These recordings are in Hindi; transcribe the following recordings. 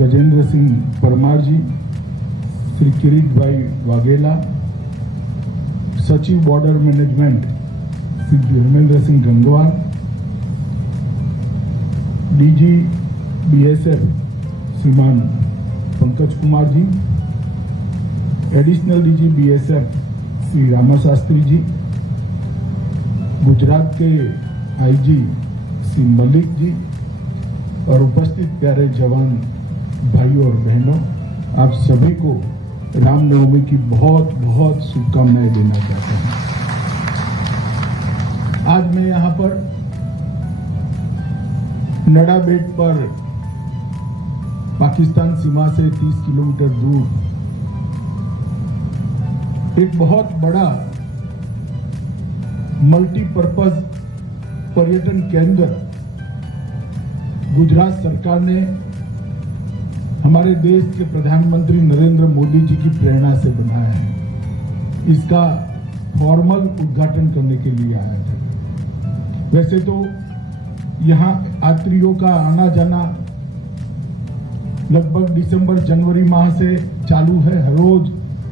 गजेंद्र सिंह परमार जी, श्री किरीट भाई वाघेला, सचिव border management Shri Dharmendra Singh Gangwar, DG BSF श्रीमान Pankaj Kumar ji, additional DG BSF Shri Rama Shastri ji, Gujarat के आईजी श्री मलिक जी और उपस्थित प्यारे जवान भाइयों और बहनों, आप सभी को रामनवमी की बहुत बहुत शुभकामनाएं देना चाहता हूं। आज मैं यहां पर नडा बेट पर पाकिस्तान सीमा से 30 किलोमीटर दूर एक बहुत बड़ा मल्टीपर्पज पर्यटन केंद्र गुजरात सरकार ने हमारे देश के प्रधानमंत्री नरेंद्र मोदी जी की प्रेरणा से बनाया है। इसका फॉर्मल उद्घाटन करने के लिए आया था। वैसे तो यहां यात्रियों का आना जाना लगभग दिसंबर जनवरी माह से चालू है। हर रोज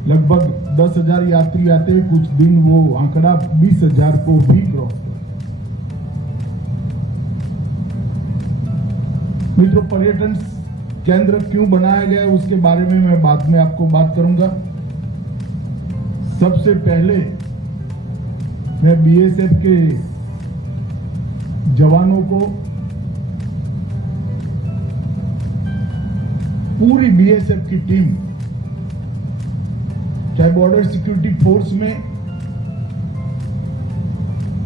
लगभग 10,000 यात्री आते हैं। कुछ दिन वो आंकड़ा 20,000 को भी क्रॉस किया। मित्रों, पर्यटन केंद्र क्यों बनाया गया है उसके बारे में मैं बाद में आपको बात करूंगा। सबसे पहले मैं बीएसएफ के जवानों को, पूरी बीएसएफ की टीम, चाहे बॉर्डर सिक्योरिटी फोर्स में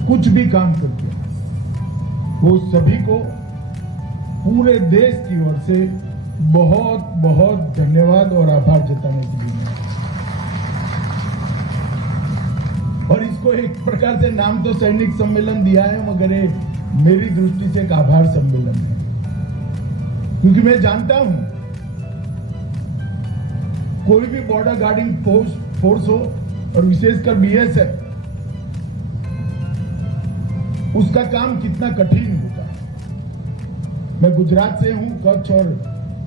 कुछ भी काम करते हैं, वो सभी को पूरे देश की ओर से बहुत बहुत धन्यवाद और आभार जताने के लिए। और इसको एक प्रकार से नाम तो सैनिक सम्मेलन दिया है, मगर ये मेरी दृष्टि से एक आभार सम्मेलन है, क्योंकि मैं जानता हूं कोई भी बॉर्डर गार्डिंग फोर्स हो और विशेषकर बीएसएफ, उसका काम कितना कठिन होता है। मैं गुजरात से हूं, कच्छ और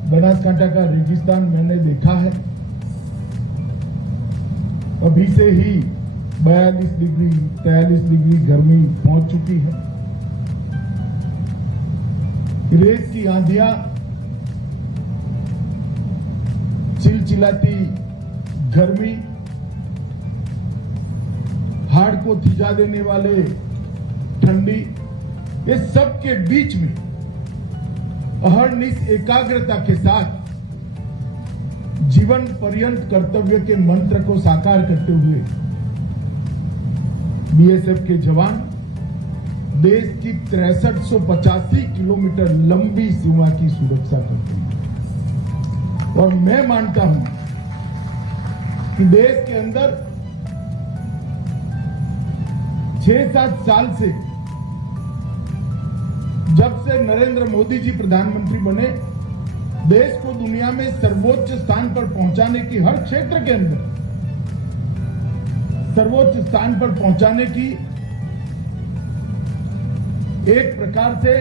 बनासकांठा का रेगिस्तान मैंने देखा है। अभी से ही 42 डिग्री 43 डिग्री गर्मी पहुंच चुकी है। रेत की आंधियां, चिलचिलाती गर्मी, हाड़ को थिजा देने वाले ठंडी, ये सब के बीच में अहर्निश एकाग्रता के साथ जीवन पर्यंत कर्तव्य के मंत्र को साकार करते हुए बीएसएफ के जवान देश की 6385 किलोमीटर लंबी सीमा की सुरक्षा करते हैं। और मैं मानता हूं कि देश के अंदर 6-7 साल से, जब से नरेंद्र मोदी जी प्रधानमंत्री बने, देश को दुनिया में सर्वोच्च स्थान पर पहुंचाने की, हर क्षेत्र के अंदर सर्वोच्च स्थान पर पहुंचाने की एक प्रकार से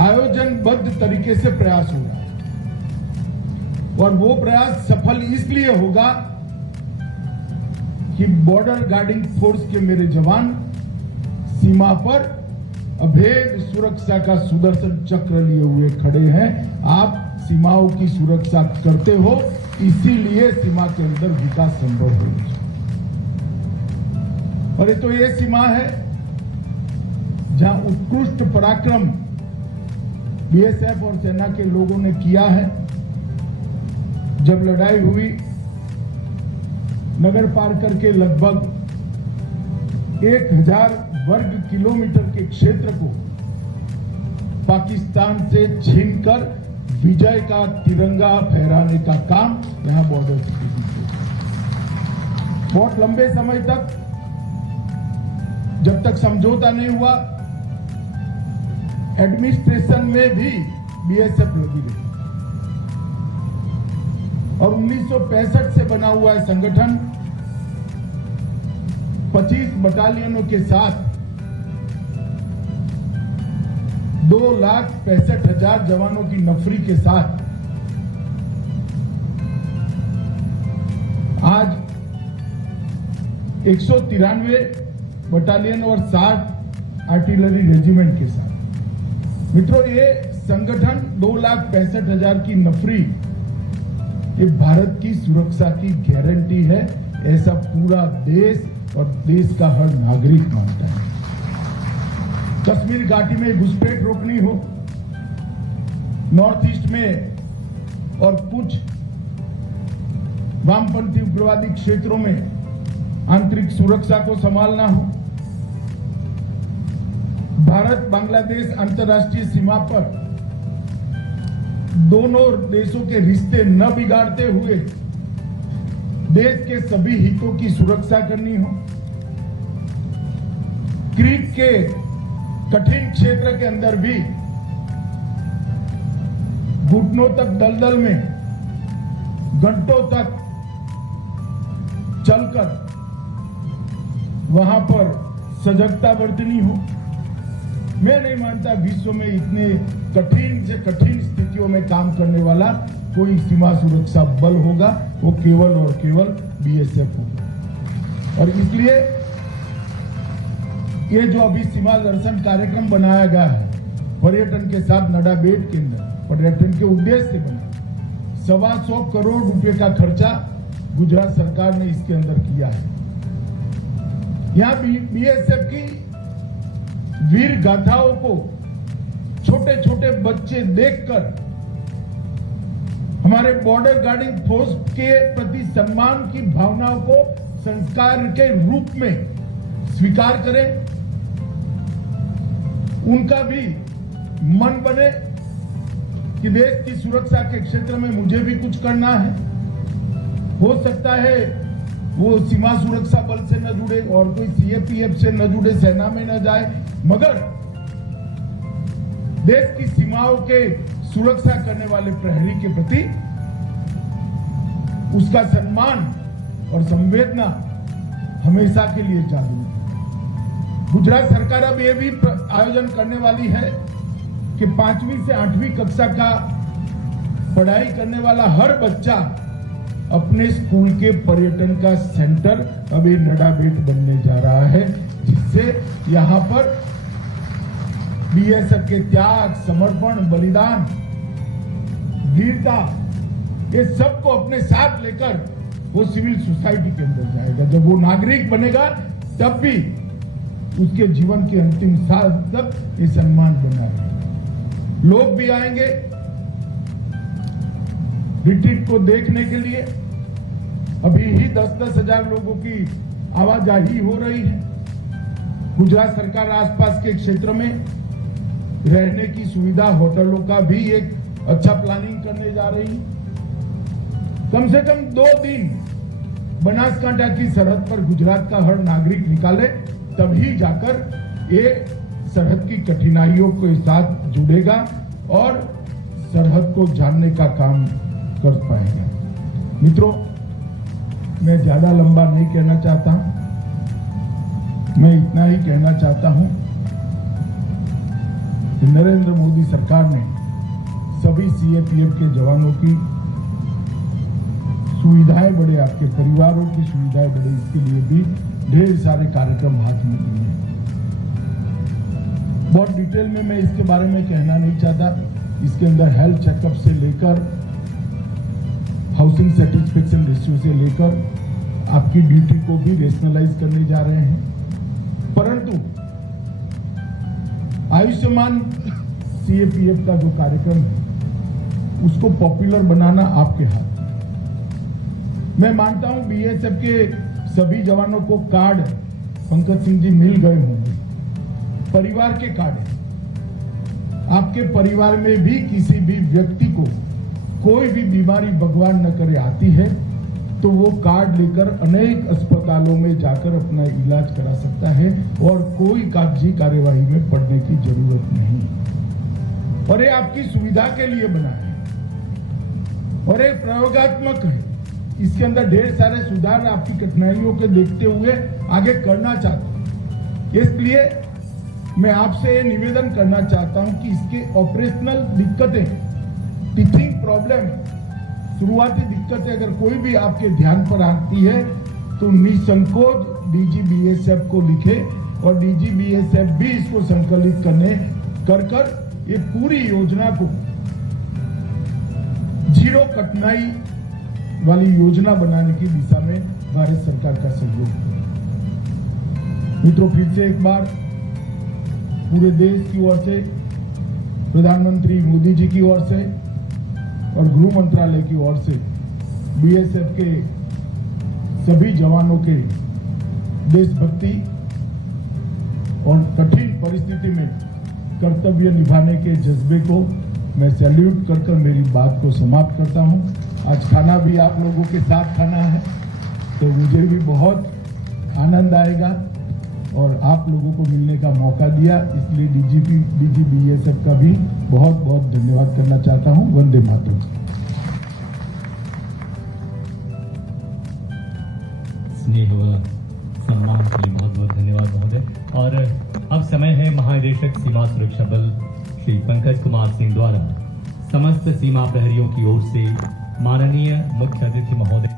आयोजनबद्ध तरीके से प्रयास हो रहा है। और वो प्रयास सफल इसलिए होगा कि बॉर्डर गार्डिंग फोर्स के मेरे जवान सीमा पर अभेद सुरक्षा का सुदर्शन चक्र लिए हुए खड़े हैं। आप सीमाओं की सुरक्षा करते हो, इसीलिए सीमा के अंदर विकास संभव हो। और ये सीमा है जहां उत्कृष्ट पराक्रम बीएसएफ और सेना के लोगों ने किया है। जब लड़ाई हुई, नगर पार करके लगभग 1000 वर्ग किलोमीटर के क्षेत्र को पाकिस्तान से छीनकर विजय का तिरंगा फहराने का काम यहां बॉर्डर सिक्योरिटी फोर्स, बहुत लंबे समय तक, जब तक समझौता नहीं हुआ, एडमिनिस्ट्रेशन में भी बीएसएफ लगी रही। और 1965 से बना हुआ है संगठन 25 बटालियनों के साथ 2,65,000 जवानों की नफरी के साथ आज 193 बटालियन और 60 आर्टिलरी रेजिमेंट के साथ। मित्रों, ये संगठन 2,65,000 की नफरी ये भारत की सुरक्षा की गारंटी है, ऐसा पूरा देश और देश का हर नागरिक मानता है। कश्मीर घाटी में घुसपैठ रोकनी हो, नॉर्थ ईस्ट में और कुछ वामपंथी उग्रवादी क्षेत्रों में आंतरिक सुरक्षा को संभालना हो, भारत बांग्लादेश अंतर्राष्ट्रीय सीमा पर दोनों देशों के रिश्ते न बिगाड़ते हुए देश के सभी हितों की सुरक्षा करनी हो, क्रीक के कठिन क्षेत्र के अंदर भी घुटनों तक दलदल में घंटों तक चलकर वहां पर सजगता बरतनी हो। मैं नहीं मानता विश्व में इतने कठिन से कठिन स्थितियों में काम करने वाला कोई सीमा सुरक्षा बल होगा, वो केवल और केवल बीएसएफ होगा। और इसलिए ये जो अभी सीमा दर्शन कार्यक्रम बनाया गया है, पर्यटन के साथ नडाबेट के अंदर पर्यटन के उद्देश्य से बना, 125 करोड़ रुपए का खर्चा गुजरात सरकार ने इसके अंदर किया है। यहां बीएसएफ की वीर गाथाओं को छोटे छोटे बच्चे देखकर हमारे बॉर्डर गार्डिंग फोर्स के प्रति सम्मान की भावनाओं को संस्कार के रूप में स्वीकार करें, उनका भी मन बने कि देश की सुरक्षा के क्षेत्र में मुझे भी कुछ करना है। हो सकता है वो सीमा सुरक्षा बल से न जुड़े और कोई सीएपीएफ से न जुड़े, सेना में न जाए, मगर देश की सीमाओं के सुरक्षा करने वाले प्रहरी के प्रति उसका सम्मान और संवेदना हमेशा के लिए चालू है। गुजरात सरकार अब यह भी आयोजन करने वाली है कि 5वीं से 8वीं कक्षा का पढ़ाई करने वाला हर बच्चा अपने स्कूल के पर्यटन का सेंटर अभी नडाबेट बनने जा रहा है, जिससे यहां पर बीएसएफ के त्याग, समर्पण, बलिदान, वीरता, ये सबको अपने साथ लेकर वो सिविल सोसाइटी के अंदर जाएगा। जब वो नागरिक बनेगा तब भी उसके जीवन के अंतिम साल तक ये सम्मान बना रहेगा। लोग भी आएंगे रिट्रीट को देखने के लिए। अभी ही 10-10 हजार लोगों की आवाजाही हो रही है। गुजरात सरकार आसपास के क्षेत्र में रहने की सुविधा, होटलों का भी एक अच्छा प्लानिंग करने जा रही है। कम से कम 2 दिन बनासकांठा की सरहद पर गुजरात का हर नागरिक निकाले, तभी जाकर ये सरहद की कठिनाइयों के साथ जुड़ेगा और सरहद को जानने का काम कर पाएगा। मित्रों, मैं ज्यादा लंबा नहीं कहना चाहता, मैं इतना ही कहना चाहता हूं कि नरेंद्र मोदी सरकार ने सभी सीएपीएफ के जवानों की सुविधाएं बढ़े, आपके परिवारों की सुविधाएं बढ़े, इसके लिए भी ढेर सारे कार्यक्रम हाथ में लिए हैं। बहुत डिटेल में मैं इसके बारे में कहना नहीं चाहता। इसके अंदर हेल्थ चेकअप से लेकर हाउसिंग सेटिस्फेक्शन रेशियो से लेकर आपकी ड्यूटी को भी रेशनलाइज करने जा रहे हैं। परंतु आयुष्मान सीएपीएफ का जो कार्यक्रम है उसको पॉपुलर बनाना आपके हाथ में। मैं मानता हूं बीएसएफ के सभी जवानों को कार्ड पंकज सिंह जी मिल गए होंगे, परिवार के कार्ड है। आपके परिवार में भी किसी भी व्यक्ति को कोई भी बीमारी भगवान न करे आती है तो वो कार्ड लेकर अनेक अस्पतालों में जाकर अपना इलाज करा सकता है और कोई कागजी कार्यवाही में पड़ने की जरूरत नहीं। और ये आपकी सुविधा के लिए बना है और एक प्रयोगात्मक है। इसके अंदर ढेर सारे सुधार आपकी कठिनाइयों के देखते हुए आगे करना चाहते हैं। इसलिए मैं आपसे निवेदन करना चाहता हूं कि इसके ऑपरेशनल दिक्कतें, टीचिंग प्रॉब्लम, शुरुआती दिक्कतें अगर कोई भी आपके ध्यान पर आती है तो निसंकोच DGBSF को लिखे और DGBSF भी इसको संकलित कर ये पूरी योजना को जीरो कठिनाई वाली योजना बनाने की दिशा में भारत सरकार का सहयोग है। मित्रों, फिर से एक बार पूरे देश की ओर से, प्रधानमंत्री मोदी जी की ओर से और गृह मंत्रालय की ओर से BSF के सभी जवानों के देशभक्ति और कठिन परिस्थिति में कर्तव्य निभाने के जज्बे को मैं सैल्यूट कर मेरी बात को समाप्त करता हूं। आज खाना भी आप लोगों के साथ खाना है तो मुझे भी बहुत आनंद आएगा और आप लोगों को मिलने का मौका दिया, इसलिए DGBSF का भी बहुत बहुत धन्यवाद करना चाहता हूं। वंदे मातरम। स्नेह व सम्मान के लिए बहुत बहुत धन्यवाद महोदय। और अब समय है महानिदेशक सीमा सुरक्षा बल श्री पंकज कुमार सिंह द्वारा समस्त सीमा प्रहरियों की ओर से माननीय मुख्य अतिथि महोदय